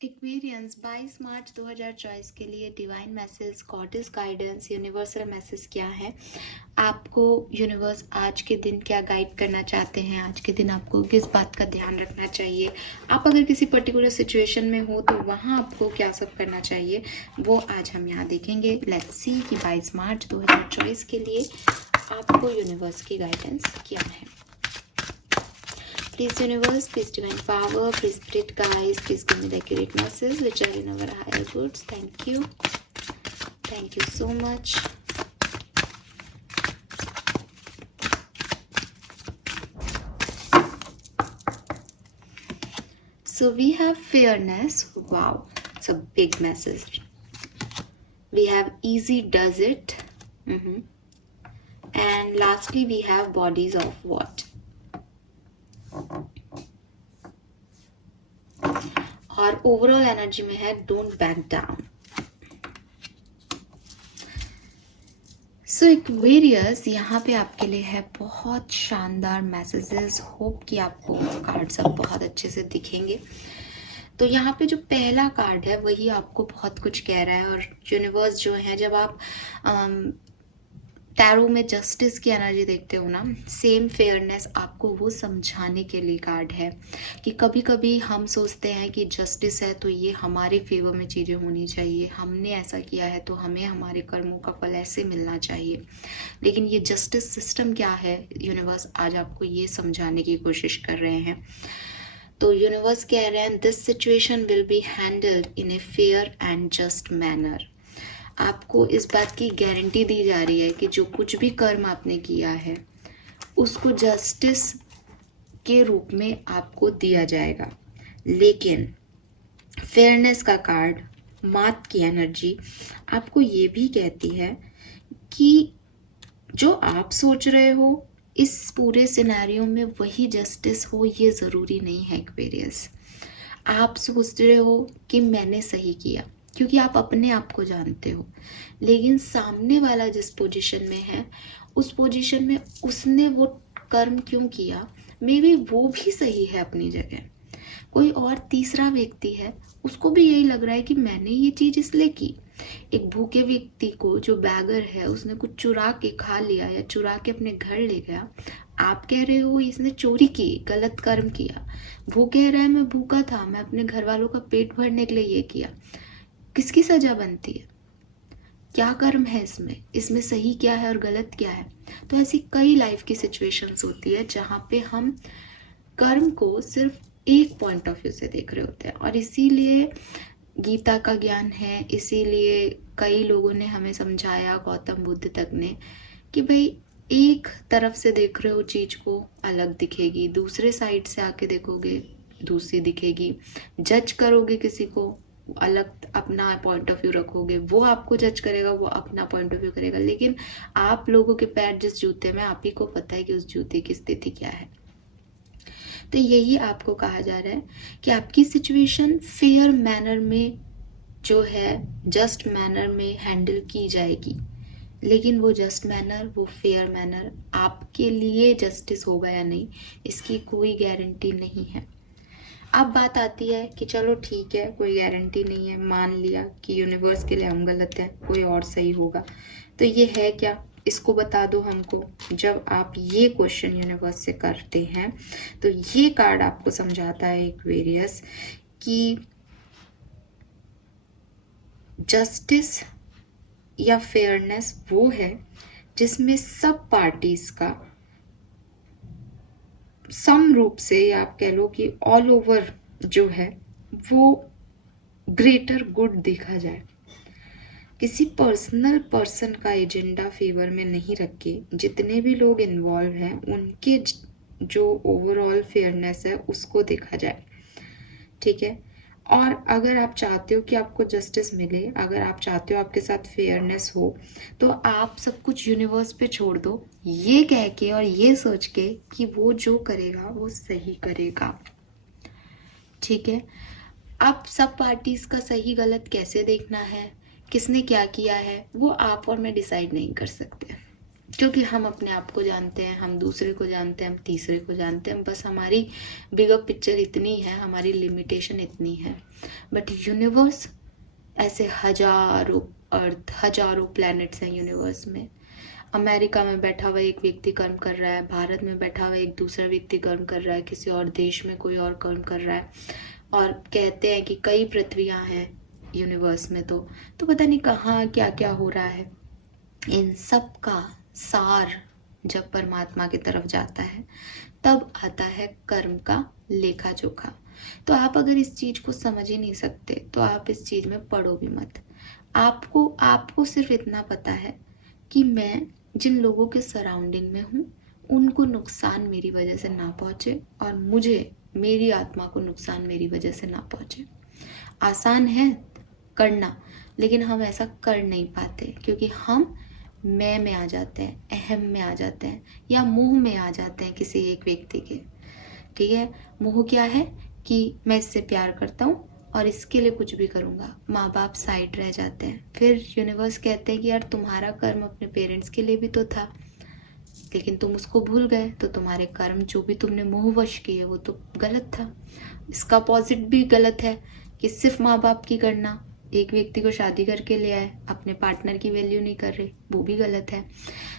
Aquarians 22 मार्च 2024 के लिए divine message, goddess guidance, universal message क्या है? आपको यूनिवर्स आज के दिन क्या गाइड करना चाहते हैं? आज के दिन आपको किस बात का ध्यान रखना चाहिए? आप अगर किसी पर्टिकुलर सिचुएशन में हो तो वहाँ आपको क्या सब करना चाहिए, वो आज हम यहाँ देखेंगे। लेट्स सी कि 22 मार्च 2024 के लिए आपको यूनिवर्स की गाइडेंस क्या है। Please universe, please divine power, please spirit guides, please give me the accurate message which are in our higher goods. Thank you. Thank you so much. So we have fairness. Wow, it's a big message. We have easy does it. And lastly we have bodies of what? और overall energy में है don't back down. So Aquarius यहाँ पे आपके लिए है बहुत शानदार मैसेजेस। होप कि आपको कार्ड सब बहुत अच्छे से दिखेंगे। तो यहाँ पे जो पहला कार्ड है वही आपको बहुत कुछ कह रहा है। और यूनिवर्स जो है, जब आप टैरो में जस्टिस की एनर्जी देखते हो ना, सेम फेयरनेस आपको वो समझाने के लिए कार्ड है कि कभी कभी हम सोचते हैं कि जस्टिस है तो ये हमारे फेवर में चीज़ें होनी चाहिए, हमने ऐसा किया है तो हमें हमारे कर्मों का फल ऐसे मिलना चाहिए। लेकिन ये जस्टिस सिस्टम क्या है, यूनिवर्स आज आपको ये समझाने की कोशिश कर रहे हैं। तो यूनिवर्स कह रहे हैं this situation will be handled in a fair and just manner. आपको इस बात की गारंटी दी जा रही है कि जो कुछ भी कर्म आपने किया है उसको जस्टिस के रूप में आपको दिया जाएगा। लेकिन फेयरनेस का कार्ड, मात की एनर्जी आपको ये भी कहती है कि जो आप सोच रहे हो इस पूरे सिनेरियो में वही जस्टिस हो, ये ज़रूरी नहीं है एक्वेरियस। आप सोच रहे हो कि मैंने सही किया क्योंकि आप अपने आप को जानते हो, लेकिन सामने वाला जिस पोजीशन में है उस पोजीशन में उसने वो कर्म क्यों किया, मे बी वो भी सही है अपनी जगह। कोई और तीसरा व्यक्ति है, उसको भी यही लग रहा है कि मैंने ये चीज़ इसलिए की। एक भूखे व्यक्ति को, जो बैगर है, उसने कुछ चुरा के खा लिया या चुरा के अपने घर ले गया। आप कह रहे हो इसने चोरी की, गलत कर्म किया। वो कह रहा है मैं भूखा था, मैं अपने घर वालों का पेट भरने के लिए ये किया। किसकी सजा बनती है? क्या कर्म है इसमें? इसमें सही क्या है और गलत क्या है? तो ऐसी कई लाइफ की सिचुएशंस होती है जहाँ पे हम कर्म को सिर्फ एक पॉइंट ऑफ व्यू से देख रहे होते हैं। और इसीलिए गीता का ज्ञान है, इसीलिए कई लोगों ने हमें समझाया, गौतम बुद्ध तक ने, कि भाई एक तरफ से देख रहे हो चीज़ को अलग दिखेगी, दूसरे साइड से आके देखोगे दूसरी दिखेगी। जज करोगे किसी को, अलग अपना पॉइंट ऑफ व्यू रखोगे, वो आपको जज करेगा, वो अपना पॉइंट ऑफ व्यू करेगा। लेकिन आप लोगों के पैर जिस जूते में, आप ही को पता है कि उस जूते की स्थिति क्या है। तो यही आपको कहा जा रहा है कि आपकी सिचुएशन फेयर मैनर में जो है, जस्ट मैनर में हैंडल की जाएगी। लेकिन वो जस्ट मैनर, वो फेयर मैनर आपके लिए जस्टिस होगा या नहीं, इसकी कोई गारंटी नहीं है। अब बात आती है कि चलो ठीक है, कोई गारंटी नहीं है, मान लिया कि यूनिवर्स के लिए हम गलत हैं, कोई और सही होगा। तो ये है क्या, इसको बता दो हमको। जब आप ये क्वेश्चन यूनिवर्स से करते हैं तो ये कार्ड आपको समझाता है एक्वेरियस कि जस्टिस या फेयरनेस वो है जिसमें सब पार्टीज का सम रूप से, या आप कह लो कि ऑल ओवर जो है वो ग्रेटर गुड देखा जाए। किसी पर्सन का एजेंडा फेवर में नहीं रख के जितने भी लोग इन्वॉल्व हैं उनके जो ओवरऑल फेयरनेस है उसको देखा जाए। ठीक है। और अगर आप चाहते हो कि आपको जस्टिस मिले, अगर आप चाहते हो आपके साथ फेयरनेस हो, तो आप सब कुछ यूनिवर्स पे छोड़ दो, ये कह के और ये सोच के कि वो जो करेगा वो सही करेगा। ठीक है। अब सब पार्टीज का सही गलत कैसे देखना है, किसने क्या किया है, वो आप और मैं डिसाइड नहीं कर सकते। क्योंकि हम अपने आप को जानते हैं, हम दूसरे को जानते हैं, हम तीसरे को जानते हैं, बस हमारी बिगर पिक्चर इतनी है, हमारी लिमिटेशन इतनी है। बट यूनिवर्स ऐसे हजारों अर्थ, हजारों प्लैनेट्स हैं यूनिवर्स में। अमेरिका में बैठा हुआ एक व्यक्ति कर्म कर रहा है, भारत में बैठा हुआ एक दूसरा व्यक्ति कर्म कर रहा है, किसी और देश में कोई और कर्म कर रहा है, और कहते हैं कि कई पृथ्वियाँ हैं यूनिवर्स में। तो पता नहीं कहाँ क्या क्या हो रहा है। इन सब का सार जब परमात्मा की तरफ जाता है तब आता है कर्म का लेखा जोखा। तो आप अगर इस चीज को समझ ही नहीं सकते तो आप इस चीज में पढ़ो भी मत। आपको सिर्फ इतना पता है कि मैं जिन लोगों के सराउंडिंग में हूँ उनको नुकसान मेरी वजह से ना पहुँचे, और मुझे, मेरी आत्मा को नुकसान मेरी वजह से ना पहुँचे। आसान है करना, लेकिन हम ऐसा कर नहीं पाते क्योंकि हम मैं में आ जाते हैं, अहम में आ जाते हैं, या मोह में आ जाते हैं किसी एक व्यक्ति के। ठीक है, मोह क्या है कि मैं इससे प्यार करता हूँ और इसके लिए कुछ भी करूँगा। माँ बाप साइड रह जाते हैं, फिर यूनिवर्स कहते हैं कि यार तुम्हारा कर्म अपने पेरेंट्स के लिए भी तो था, लेकिन तुम उसको भूल गए, तो तुम्हारे कर्म जो भी तुमने मोहवश किए वो तो गलत था। इसका अपोजिट भी गलत है कि सिर्फ माँ बाप की करना, एक व्यक्ति को शादी करके ले आए, अपने पार्टनर की वैल्यू नहीं कर रहे, वो भी गलत है।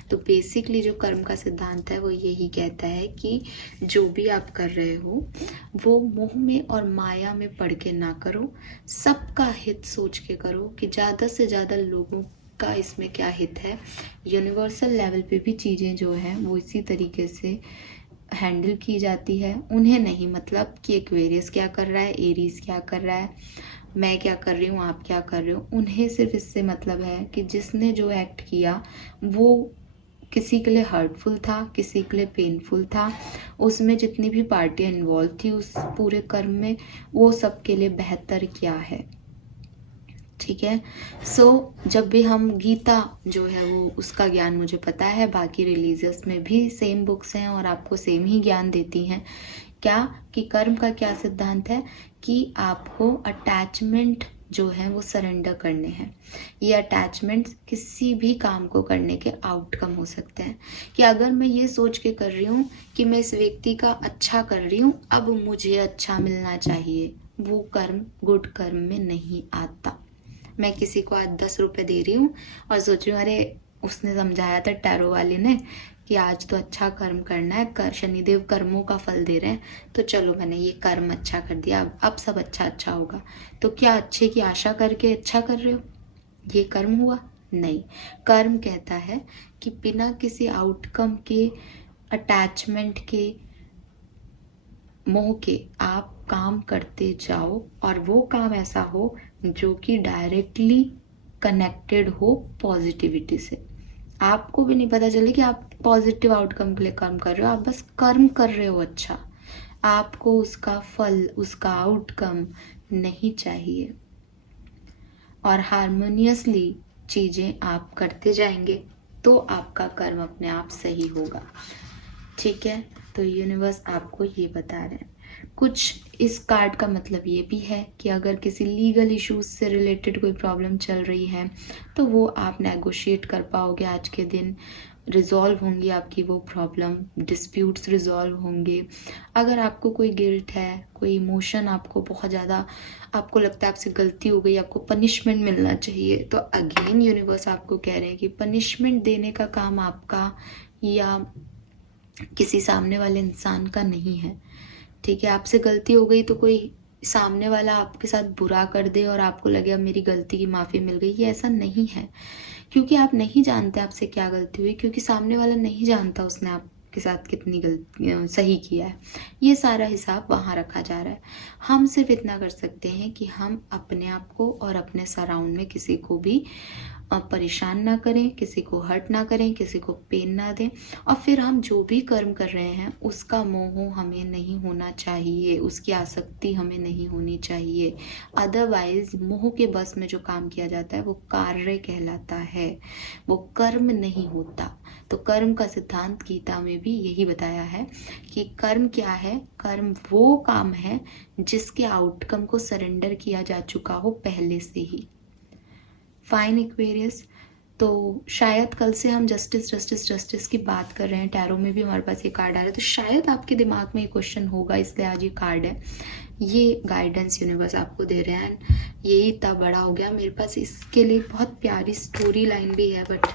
तो बेसिकली जो कर्म का सिद्धांत है वो यही कहता है कि जो भी आप कर रहे हो वो मोह में और माया में पड़ के ना करो, सबका हित सोच के करो कि ज़्यादा से ज़्यादा लोगों का इसमें क्या हित है। यूनिवर्सल लेवल पे भी चीज़ें जो हैं वो इसी तरीके से हैंडल की जाती है। उन्हें नहीं मतलब कि एक्वेरियस क्या कर रहा है, एरीज क्या कर रहा है, मैं क्या कर रही हूँ, आप क्या कर रहे हो, उन्हें सिर्फ इससे मतलब है कि जिसने जो एक्ट किया वो किसी के लिए हर्टफुल था, किसी के लिए पेनफुल था, उसमें जितनी भी पार्टियां इन्वॉल्व थी उस पूरे कर्म में, वो सबके लिए बेहतर क्या है। ठीक है, सो जब भी हम गीता जो है वो उसका ज्ञान मुझे पता है, बाकी रिलीजियस में भी सेम बुक्स हैं और आपको सेम ही ज्ञान देती हैं। क्या कि कर्म का क्या सिद्धांत है कि आपको अटैचमेंट जो है वो सरेंडर करने हैं। ये अटैचमेंट्स किसी भी काम को करने के आउटकम हो सकते हैं कि अगर मैं ये सोच के कर रही हूँ कि मैं इस व्यक्ति का अच्छा कर रही हूँ, अब मुझे अच्छा मिलना चाहिए, वो कर्म गुड कर्म में नहीं आता। मैं किसी को आज 10 रुपए दे रही हूँ और सोच रही हूँ अरे उसने समझाया था टैरो वाले ने कि आज तो अच्छा कर्म करना है, कर शनिदेव कर्मों का फल दे रहे हैं, तो चलो मैंने ये कर्म अच्छा कर दिया, अब सब अच्छा अच्छा होगा। तो क्या अच्छे की आशा करके अच्छा कर रहे हो? ये कर्म हुआ? नहीं। कर्म कहता है कि बिना किसी आउटकम के, अटैचमेंट के, मोह के आप काम करते जाओ और वो काम ऐसा हो जो कि डायरेक्टली कनेक्टेड हो पॉजिटिविटी से। आपको भी नहीं पता चले कि आप पॉजिटिव आउटकम के लिए कर्म कर रहे हो, आप बस कर्म कर रहे हो अच्छा, आपको उसका फल, उसका आउटकम नहीं चाहिए। और हारमोनियसली चीज़ें आप करते जाएंगे तो आपका कर्म अपने आप सही होगा। ठीक है, तो यूनिवर्स आपको ये बता रहे हैं। कुछ इस कार्ड का मतलब ये भी है कि अगर किसी लीगल इश्यूज से रिलेटेड कोई प्रॉब्लम चल रही है तो वो आप नेगोशिएट कर पाओगे आज के दिन, रिजॉल्व होंगी आपकी वो प्रॉब्लम, डिस्प्यूट्स रिजॉल्व होंगे। अगर आपको कोई गिल्ट है, कोई इमोशन आपको बहुत ज़्यादा, आपको लगता है आपसे गलती हो गई, आपको पनिशमेंट मिलना चाहिए, तो अगेन यूनिवर्स आपको कह रहे हैं कि पनिशमेंट देने का काम आपका या किसी सामने वाले इंसान का नहीं है। ठीक है, आपसे गलती हो गई तो कोई सामने वाला आपके साथ बुरा कर दे और आपको लगे अब मेरी गलती की माफ़ी मिल गई, ये ऐसा नहीं है। क्योंकि आप नहीं जानते आपसे क्या गलती हुई, क्योंकि सामने वाला नहीं जानता उसने आपके साथ कितनी गलती सही किया है। ये सारा हिसाब वहाँ रखा जा रहा है। हम सिर्फ इतना कर सकते हैं कि हम अपने आप को और अपने सराउंड में किसी को भी परेशान ना करें, किसी को हर्ट ना करें, किसी को पेन ना दें, और फिर हम जो भी कर्म कर रहे हैं उसका मोह हमें नहीं होना चाहिए, उसकी आसक्ति हमें नहीं होनी चाहिए। अदरवाइज मोह के बस में जो काम किया जाता है वो कार्य कहलाता है, वो कर्म नहीं होता। तो कर्म का सिद्धांत गीता में भी यही बताया है कि कर्म क्या है, कर्म वो काम है जिसके आउटकम को सरेंडर किया जा चुका हो पहले से ही। फाइन एक्वेरियस, तो शायद कल से हम जस्टिस जस्टिस जस्टिस की बात कर रहे हैं, टैरो में भी हमारे पास ये कार्ड आ रहा है, तो शायद आपके दिमाग में ये क्वेश्चन होगा, इसलिए आज ये कार्ड है। ये गाइडेंस यूनिवर्स आपको दे रहे हैं। यही इतना बड़ा हो गया मेरे पास, इसके लिए बहुत प्यारी स्टोरी लाइन भी है, बट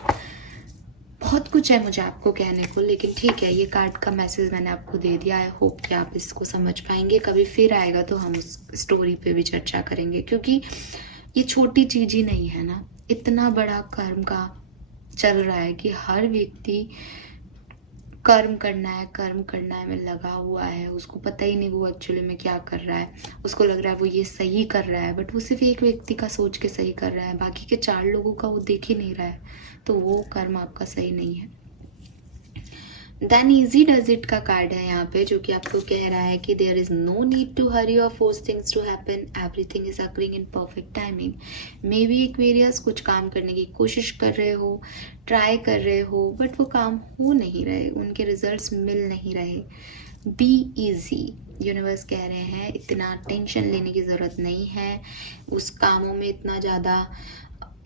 बहुत कुछ है मुझे आपको कहने को, लेकिन ठीक है, ये कार्ड का मैसेज मैंने आपको दे दिया। आई होप कि आप इसको समझ पाएंगे। कभी फिर आएगा तो हम उस स्टोरी पे भी चर्चा करेंगे, क्योंकि ये छोटी चीज़ ही नहीं है ना। इतना बड़ा कर्म का चल रहा है कि हर व्यक्ति कर्म करना है में लगा हुआ है। उसको पता ही नहीं वो एक्चुअली में क्या कर रहा है। उसको लग रहा है वो ये सही कर रहा है, बट वो सिर्फ एक व्यक्ति का सोच के सही कर रहा है, बाकी के 4 लोगों का वो देख ही नहीं रहा है, तो वो कर्म आपका सही नहीं है। देन इजी डज इट का कार्ड है यहाँ पे, जो कि आपको कह रहा है कि there is no need to hurry और force things to happen, everything is occurring in perfect timing. Maybe Aquarius कुछ काम करने की कोशिश कर रहे हो, ट्राई कर रहे हो, बट वो काम हो नहीं रहे, उनके रिजल्ट्स मिल नहीं रहे। बी ईजी, यूनिवर्स कह रहे हैं इतना टेंशन लेने की ज़रूरत नहीं है, उस कामों में इतना ज़्यादा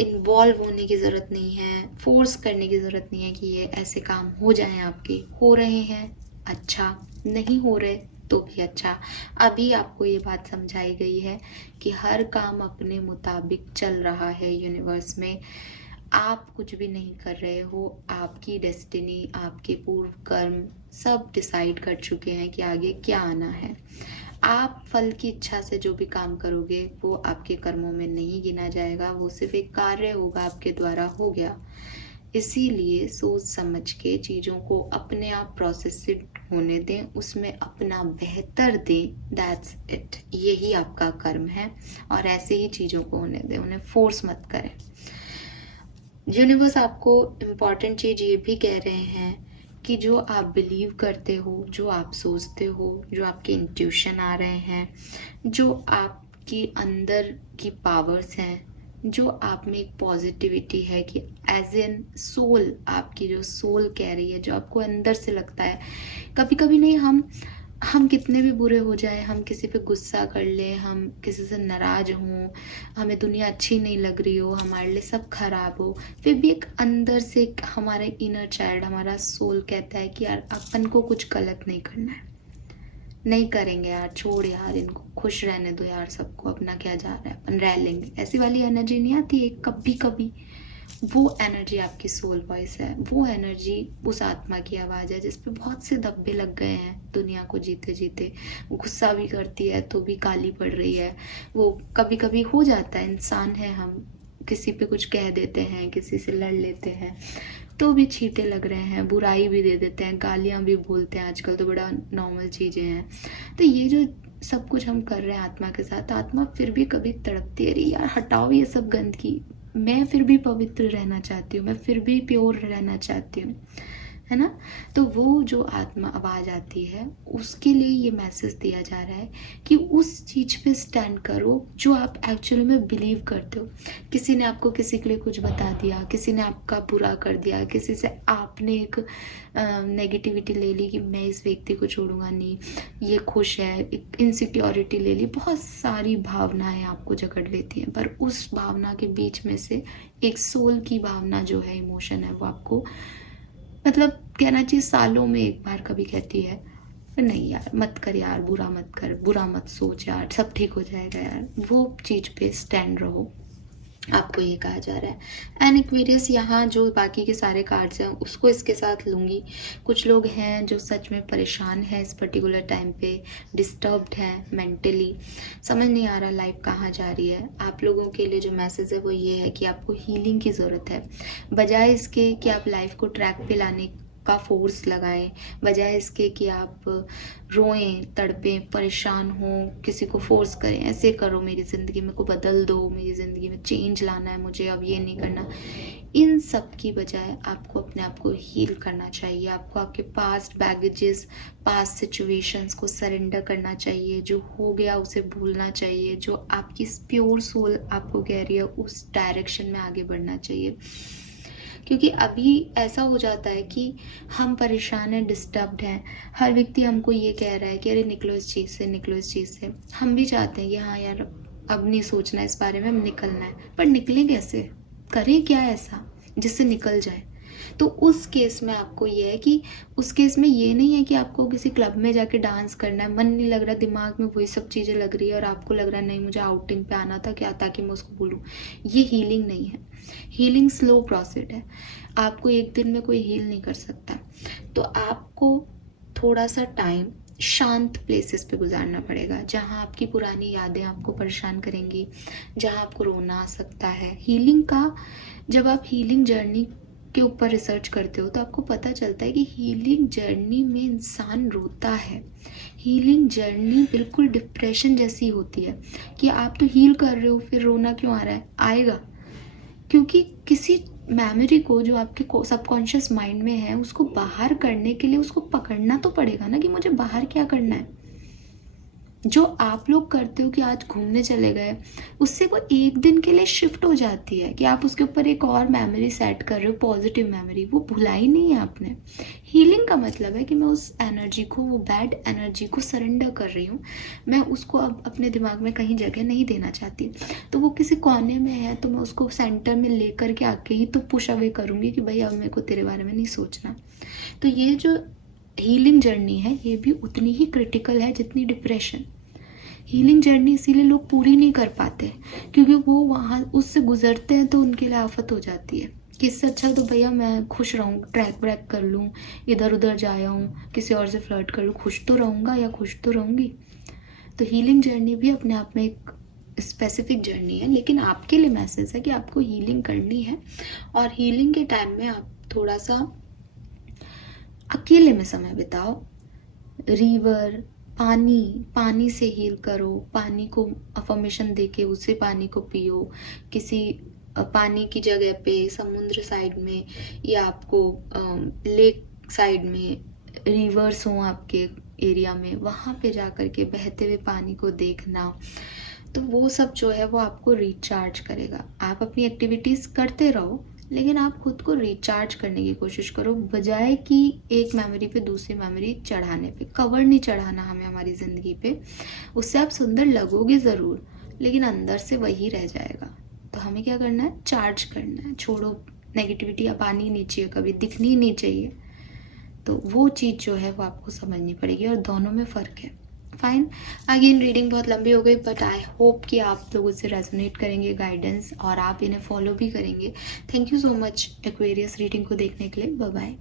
इन्वॉल्व होने की ज़रूरत नहीं है, फोर्स करने की ज़रूरत नहीं है कि ये ऐसे काम हो जाएं आपके। हो रहे हैं अच्छा, नहीं हो रहे तो भी अच्छा। अभी आपको ये बात समझाई गई है कि हर काम अपने मुताबिक चल रहा है यूनिवर्स में। आप कुछ भी नहीं कर रहे हो, आपकी डेस्टिनी, आपके पूर्व कर्म सब डिसाइड कर चुके हैं कि आगे क्या आना है। आप फल की इच्छा से जो भी काम करोगे वो आपके कर्मों में नहीं गिना जाएगा, वो सिर्फ एक कार्य होगा, आपके द्वारा हो गया। इसीलिए सोच समझ के चीज़ों को अपने आप प्रोसेसिड होने दें, उसमें अपना बेहतर दें। दैट्स इट, यही आपका कर्म है, और ऐसे ही चीज़ों को होने दें, उन्हें फोर्स मत करें। यूनिवर्स आपको इम्पॉर्टेंट चीज़ ये भी कह रहे हैं कि जो आप बिलीव करते हो, जो आप सोचते हो, जो आपके इंट्यूशन आ रहे हैं, जो आपकी अंदर की पावर्स हैं, जो आप में एक पॉजिटिविटी है कि एज एन सोल, आपकी जो सोल कह रही है, जो आपको अंदर से लगता है। कभी कभी नहीं, हम कितने भी बुरे हो जाए, हम किसी पे गुस्सा कर ले, हम किसी से नाराज़ हों, हमें दुनिया अच्छी नहीं लग रही हो, हमारे लिए सब खराब हो, फिर भी एक अंदर से हमारा इनर चाइल्ड, हमारा सोल कहता है कि यार अपन को कुछ गलत नहीं करना है, नहीं करेंगे यार, छोड़ यार, इनको खुश रहने दो यार, सबको, अपना क्या जा रहा है, अपन रह लेंगे। ऐसी वाली एनर्जी नहीं आती है कभी कभी? वो एनर्जी आपकी सोल वॉइस है, वो एनर्जी उस आत्मा की आवाज़ है जिस पे बहुत से धब्बे लग गए हैं दुनिया को जीते जीते। वो गुस्सा भी करती है तो भी काली पड़ रही है। वो कभी कभी हो जाता है, इंसान है हम, किसी पे कुछ कह देते हैं, किसी से लड़ लेते हैं तो भी छींटे लग रहे हैं, बुराई भी दे देते हैं, गालियाँ भी बोलते हैं, आजकल तो बड़ा नॉर्मल चीज़ें हैं। तो ये जो सब कुछ हम कर रहे हैं आत्मा के साथ, आत्मा फिर भी कभी तड़पती है, अरे यार हटाओ ये सब गंदगी, मैं फिर भी पवित्र रहना चाहती हूँ, मैं फिर भी प्योर रहना चाहती हूँ, है ना। तो वो जो आत्मा आवाज़ आती है, उसके लिए ये मैसेज दिया जा रहा है कि उस चीज़ पे स्टैंड करो जो आप एक्चुअली में बिलीव करते हो। किसी ने आपको किसी के लिए कुछ बता दिया, किसी ने आपका बुरा कर दिया, किसी से आपने एक नेगेटिविटी ले ली कि मैं इस व्यक्ति को छोड़ूंगा नहीं, ये खुश है, एक इनसिक्योरिटी ले ली, बहुत सारी भावनाएं आपको जकड़ लेती हैं, पर उस भावना के बीच में से एक सोल की भावना जो है, इमोशन है, वो आपको मतलब कहना चाहिए सालों में एक बार कभी कहती है नहीं यार मत कर, यार बुरा मत कर, बुरा मत सोच यार, सब ठीक हो जाएगा यार। वो चीज़ पे स्टैंड रहो, आपको ये कहा जा रहा है। एंड एक्वेरियस, यहाँ जो बाकी के सारे कार्ड्स हैं उसको इसके साथ लूँगी। कुछ लोग हैं जो सच में परेशान हैं इस पर्टिकुलर टाइम पे, डिस्टर्ब्ड हैं मेंटली, समझ नहीं आ रहा लाइफ कहाँ जा रही है। आप लोगों के लिए जो मैसेज है वो ये है कि आपको हीलिंग की ज़रूरत है। बजाय इसके कि आप लाइफ को ट्रैक पे लाने का फोर्स लगाएं, बजाय इसके कि आप रोएं, तड़पें, परेशान हों, किसी को फोर्स करें, ऐसे करो मेरी ज़िंदगी में को बदल दो, मेरी ज़िंदगी में चेंज लाना है मुझे, अब ये नहीं करना। इन सब की बजाय आपको अपने आप को हील करना चाहिए। आपको आपके पास्ट बैगेजेस, पास्ट सिचुएशंस को सरेंडर करना चाहिए। जो हो गया उसे भूलना चाहिए। जो आपकी प्योर सोल आपको कह रही है उस डायरेक्शन में आगे बढ़ना चाहिए। क्योंकि अभी ऐसा हो जाता है कि हम परेशान हैं, डिस्टर्ब्ड हैं, हर व्यक्ति हमको ये कह रहा है कि अरे निकलो इस चीज़ से, निकलो इस चीज़ से। हम भी चाहते हैं कि हाँ यार अब नहीं सोचना इस बारे में, अब निकलना है, पर निकलें कैसे, करें क्या ऐसा जिससे निकल जाए। तो उस केस में आपको ये है कि उस केस में ये नहीं है कि आपको किसी क्लब में जाके डांस करना है, मन नहीं लग रहा, दिमाग में वही सब चीज़ें लग रही है और आपको लग रहा है नहीं मुझे आउटिंग पे आना था क्या, ताकि मैं उसको बोलूँ। ये हीलिंग नहीं है। हीलिंग स्लो प्रोसेस है, आपको एक दिन में कोई हील नहीं कर सकता। तो आपको थोड़ा सा टाइम शांत प्लेसेस पे गुजारना पड़ेगा, जहाँ आपकी पुरानी यादें आपको परेशान करेंगी, जहाँ आपको रोना आ सकता है। हीलिंग का जब आप हीलिंग जर्नी के ऊपर रिसर्च करते हो तो आपको पता चलता है कि हीलिंग जर्नी में इंसान रोता है। हीलिंग जर्नी बिल्कुल डिप्रेशन जैसी होती है कि आप तो हील कर रहे हो, फिर रोना क्यों आ रहा है? आएगा, क्योंकि किसी मेमोरी को जो आपके सबकॉन्शियस माइंड में है उसको बाहर करने के लिए उसको पकड़ना तो पड़ेगा ना, कि मुझे बाहर क्या करना है। जो आप लोग करते हो कि आज घूमने चले गए, उससे वो एक दिन के लिए शिफ्ट हो जाती है कि आप उसके ऊपर एक और मेमोरी सेट कर रहे हो, पॉजिटिव मेमोरी, वो भुलाई नहीं है आपने। हीलिंग का मतलब है कि मैं उस एनर्जी को, वो बैड एनर्जी को सरेंडर कर रही हूँ, मैं उसको अब अपने दिमाग में कहीं जगह नहीं देना चाहती। तो वो किसी कोने में है तो मैं उसको सेंटर में लेकर के आके ही तो पुश अवे करूँगी कि भाई अब मेरे को तेरे बारे में नहीं सोचना। तो ये जो हीलिंग जर्नी है ये भी उतनी ही क्रिटिकल है जितनी डिप्रेशन। हीलिंग जर्नी इसीलिए लोग पूरी नहीं कर पाते क्योंकि वो वहाँ उससे गुजरते हैं तो उनके लिए आफत हो जाती है कि इससे अच्छा तो भैया मैं खुश रहूँ, ट्रैक व्रैक कर लूँ, इधर उधर जाया हूँ, किसी और से फ्लर्ट कर लूँ, खुश तो रहूँगा या खुश तो रहूँगी। तो हीलिंग जर्नी भी अपने आप में एक स्पेसिफिक जर्नी है, लेकिन आपके लिए मैसेज है कि आपको हीलिंग करनी है और हीलिंग के टाइम में आप थोड़ा सा अकेले में समय बिताओ। रिवर, पानी से हील करो, पानी को अफर्मेशन देके उसे पानी को पियो। किसी पानी की जगह पे समुद्र साइड में या आपको लेक साइड में रिवर्स हो आपके एरिया में, वहाँ पे जा कर के बहते हुए पानी को देखना, तो वो सब जो है वो आपको रिचार्ज करेगा। आप अपनी एक्टिविटीज़ करते रहो लेकिन आप खुद को रिचार्ज करने की कोशिश करो, बजाय कि एक मेमोरी पे दूसरी मेमोरी चढ़ाने पे। कवर नहीं चढ़ाना हमें हमारी ज़िंदगी पे, उससे आप सुंदर लगोगे ज़रूर लेकिन अंदर से वही रह जाएगा। तो हमें क्या करना है? चार्ज करना है। छोड़ो, नेगेटिविटी अब आनी ही नहीं चाहिए, कभी दिखनी ही नहीं चाहिए। तो वो चीज़ जो है वो आपको समझनी पड़ेगी और दोनों में फ़र्क है। फाइन, अगेन रीडिंग बहुत लंबी हो गई बट आई होप कि आप लोग उससे रेजोनेट करेंगे गाइडेंस और आप इन्हें फॉलो भी करेंगे। Thank you so much Aquarius reading को देखने के लिए। Bye bye.